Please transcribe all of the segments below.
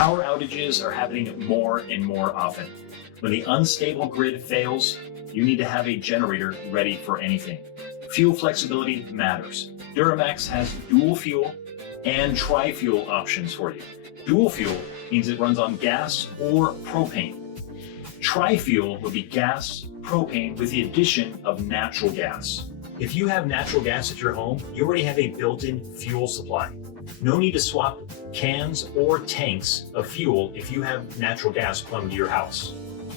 Power outages are happening more and more often. When the unstable grid fails, you need to have a generator ready for anything. Fuel flexibility matters. DuroMax has dual fuel and tri-fuel options for you. Dual fuel means it runs on gas or propane. Tri-fuel would be gas, propane with the addition of natural gas. If you have natural gas at your home, you already have a built-in fuel supply. No need to swap cans or tanks of fuel if you have natural gas plumbed to your house.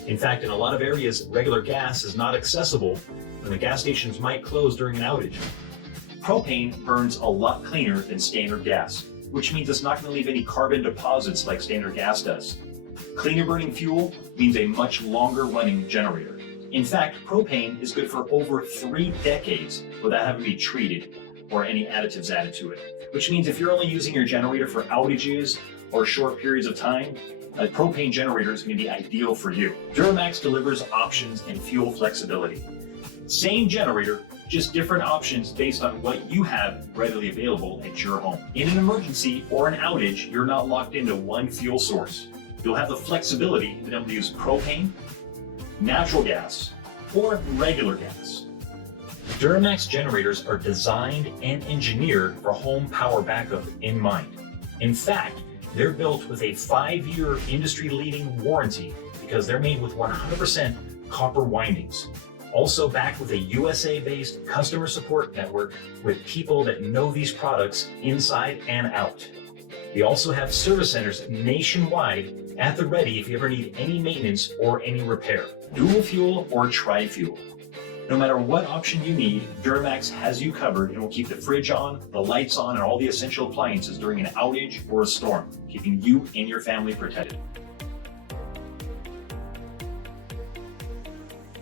In fact, in a lot of areas, regular gas is not accessible and the gas stations might close during an outage. Propane burns a lot cleaner than standard gas, which means it's not going to leave any carbon deposits like standard gas does. Cleaner burning fuel means a much longer running generator. In fact, propane is good for over 3 decades without having to be treated or any additives added to it. Which means if you're only using your generator for outages or short periods of time, a propane generator is going to be ideal for you. DuroMax delivers options and fuel flexibility. Same generator, just different options based on what you have readily available at your home. In an emergency or an outage, you're not locked into one fuel source. You'll have the flexibility to be able to use propane, natural gas, or regular gas. DuroMax generators are designed and engineered for home power backup in mind. In fact, they're built with a 5-year industry-leading warranty because they're made with 100% copper windings. Also backed with a USA-based customer support network with people that know these products inside and out. We also have service centers nationwide at the ready if you ever need any maintenance or any repair. Dual fuel or tri-fuel. No matter what option you need, DuroMax has you covered and will keep the fridge on, the lights on, and all the essential appliances during an outage or a storm, keeping you and your family protected.